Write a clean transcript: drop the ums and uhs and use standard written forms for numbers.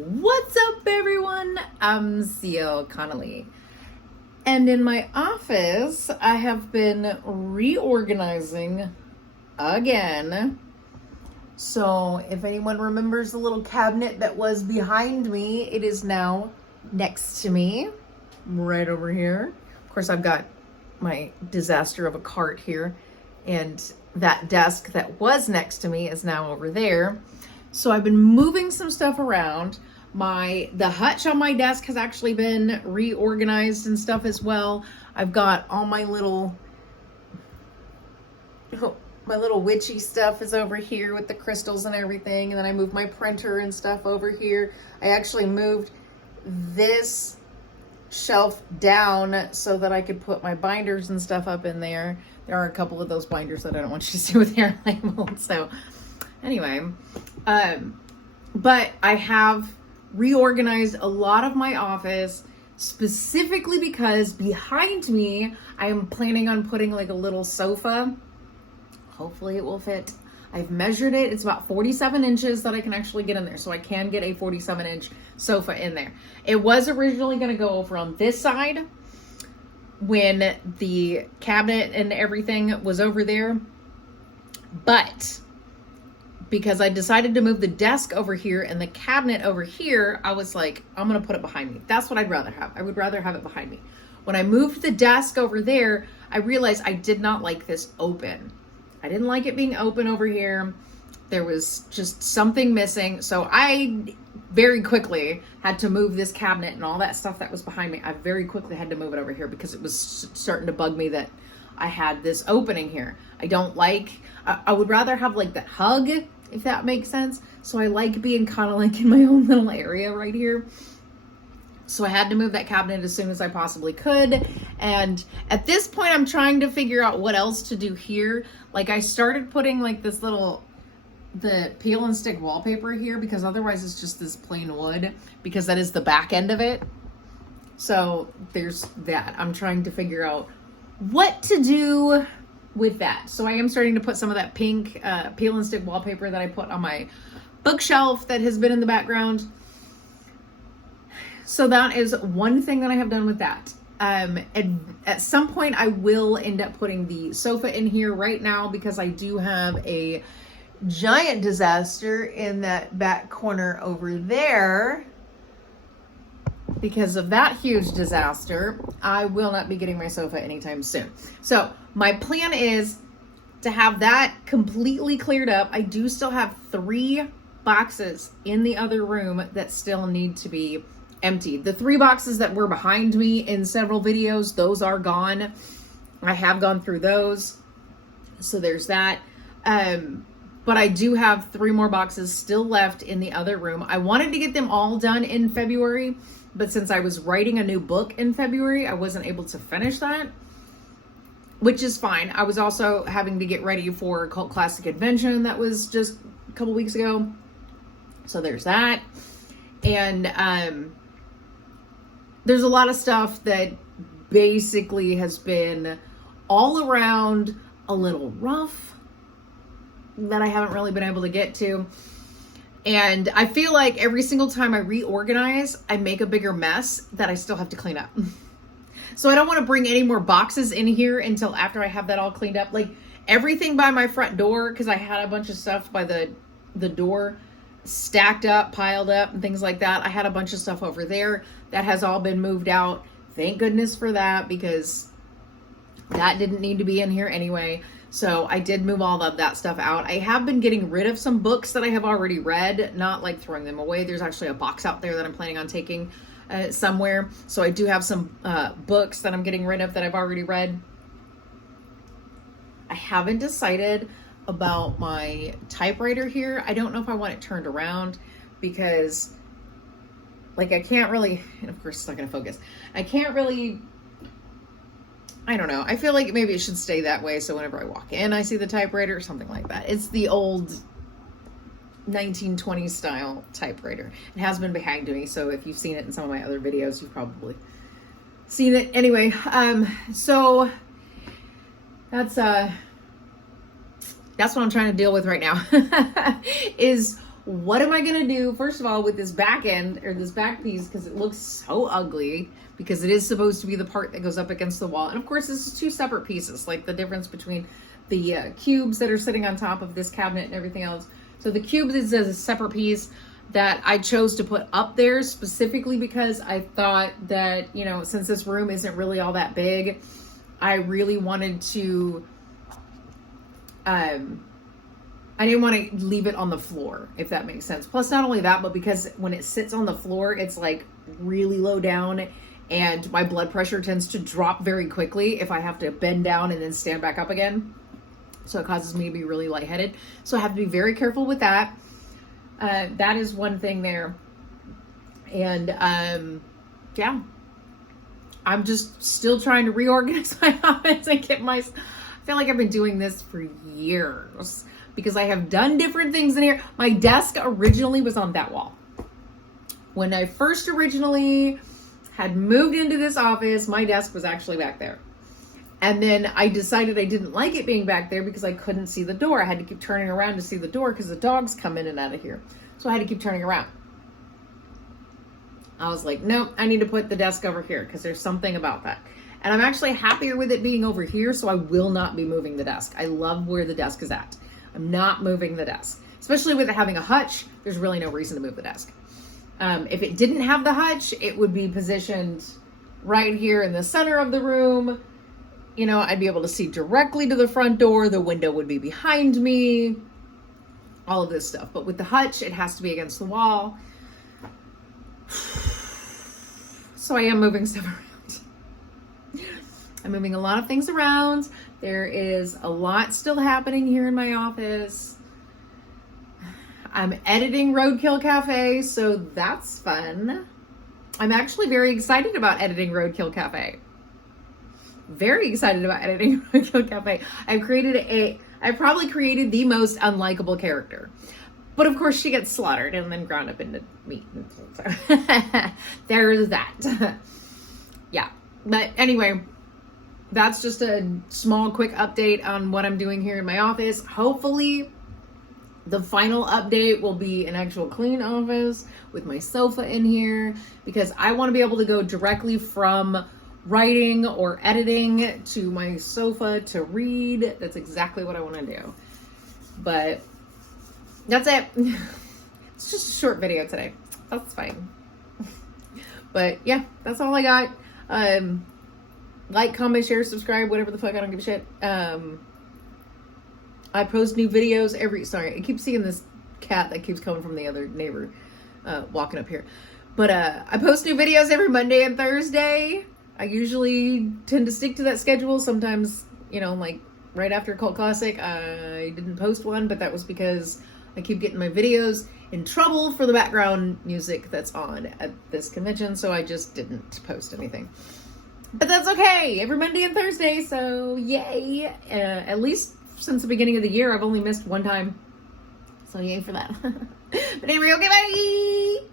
What's up, everyone? I'm CL Connolly. And in my office, I have been reorganizing again. So if anyone remembers the little cabinet that was behind me, it is now next to me, right over here. Of course, I've got my disaster of a cart here, and that desk that was next to me is now over there. So I've been moving some stuff around. The hutch on my desk has actually been reorganized and stuff as well. I've got all my little witchy stuff is over here with the crystals and everything. And then I moved my printer and stuff over here. I actually moved this shelf down so that I could put my binders and stuff up in there. There are a couple of those binders that I don't want you to see with hair labeled. So anyway, but I have reorganized a lot of my office specifically because behind me, I am planning on putting like a little sofa. Hopefully it will fit. I've measured it. It's about 47 inches that I can actually get in there. So I can get a 47-inch sofa in there. It was originally going to go over on this side when the cabinet and everything was over there. But because I decided to move the desk over here and the cabinet over here, I was like, I'm going to put it behind me. That's what I'd rather have. I would rather have it behind me. When I moved the desk over there, I realized I did not like this open. I didn't like it being open over here. There was just something missing. So I very quickly had to move this cabinet and all that stuff that was behind me. I very quickly had to move it over here because it was starting to bug me that I had this opening here. I would rather have like that hug, if that makes sense. So I like being kind of like in my own little area right here. So I had to move that cabinet as soon as I possibly could. And at this point, I'm trying to figure out what else to do here. Like I started putting like the peel and stick wallpaper here because otherwise it's just this plain wood because that is the back end of it. So there's that. I'm trying to figure out what to do with that. So I am starting to put some of that pink peel and stick wallpaper that I put on my bookshelf that has been in the background. So that is one thing that I have done with that. And at some point I will end up putting the sofa in here. Right now, because I do have a giant disaster in that back corner over there. Because of that huge disaster, I will not be getting my sofa anytime soon. So my plan is to have that completely cleared up. I do still have 3 boxes in the other room that still need to be emptied. The 3 boxes that were behind me in several videos, those are gone. I have gone through those. So there's that. But I do have 3 more boxes still left in the other room. I wanted to get them all done in February, but since I was writing a new book in February, I wasn't able to finish that, which is fine. I was also having to get ready for Cult Classic Convention that was just a couple weeks ago. So there's that. And there's a lot of stuff that basically has been all around a little rough that I haven't really been able to get to. And I feel like every single time I reorganize, I make a bigger mess that I still have to clean up. So I don't want to bring any more boxes in here until after I have that all cleaned up. Like everything by my front door, because I had a bunch of stuff by the door stacked up, piled up, and things like that. I had a bunch of stuff over there that has all been moved out. Thank goodness for that, because that didn't need to be in here anyway. So I did move all of that stuff out. I have been getting rid of some books that I have already read, not like throwing them away. There's actually a box out there that I'm planning on taking somewhere. So I do have some books that I'm getting rid of that I've already read. I haven't decided about my typewriter here. I don't know if I want it turned around because like I can't really, and of course it's not going to focus. I can't really, I don't know. I feel like maybe it should stay that way. So whenever I walk in, I see the typewriter or something like that. It's the old 1920s style typewriter. It has been behind me. So if you've seen it in some of my other videos, you've probably seen it. Anyway, so that's what I'm trying to deal with right now is what am I going to do, first of all, with this back end or this back piece, because it looks so ugly, because it is supposed to be the part that goes up against the wall. And of course, this is two separate pieces, like the difference between the cubes that are sitting on top of this cabinet and everything else. So the cubes is a separate piece that I chose to put up there specifically because I thought that, you know, since this room isn't really all that big, I really wanted to, I didn't want to leave it on the floor, if that makes sense. Plus, not only that, but because when it sits on the floor, it's like really low down, and my blood pressure tends to drop very quickly if I have to bend down and then stand back up again. So it causes me to be really lightheaded. So I have to be very careful with that. That is one thing there. And yeah, I'm just still trying to reorganize my office and get I feel like I've been doing this for years because I have done different things in here. My desk originally was on that wall. When I first originally had moved into this office, my desk was actually back there. And then I decided I didn't like it being back there because I couldn't see the door. I had to keep turning around to see the door because the dogs come in and out of here. So I had to keep turning around. I was like, nope, I need to put the desk over here because there's something about that. And I'm actually happier with it being over here, so I will not be moving the desk. I love where the desk is at. I'm not moving the desk. Especially with it having a hutch, there's really no reason to move the desk. If it didn't have the hutch, it would be positioned right here in the center of the room. You know, I'd be able to see directly to the front door. The window would be behind me. All of this stuff. But with the hutch, it has to be against the wall. So I am moving stuff around. I'm moving a lot of things around. There is a lot still happening here in my office. I'm editing Roadkill Cafe, so that's fun. I'm actually very excited about editing Roadkill Cafe. Very excited about editing Roadkill Cafe. I probably created the most unlikable character. But of course she gets slaughtered and then ground up into meat. So there's that. Yeah. But anyway, that's just a small quick update on what I'm doing here in my office. Hopefully the final update will be an actual clean office with my sofa in here, because I want to be able to go directly from writing or editing to my sofa to read. That's exactly what I want to do. But that's it. It's just a short video today. That's fine. But yeah, that's all I got. Like, comment, share, subscribe, whatever the fuck. I don't give a shit. I post new videos sorry, I keep seeing this cat that keeps coming from the other neighbor walking up here. But I post new videos every Monday and Thursday. I usually tend to stick to that schedule. Sometimes, you know, like right after Cult Classic, I didn't post one, but that was because I keep getting my videos in trouble for the background music that's on at this convention, so I just didn't post anything. But that's okay. Every Monday and Thursday, so yay. At least since the beginning of the year, I've only missed one time. So yay for that. But anyway, okay, bye!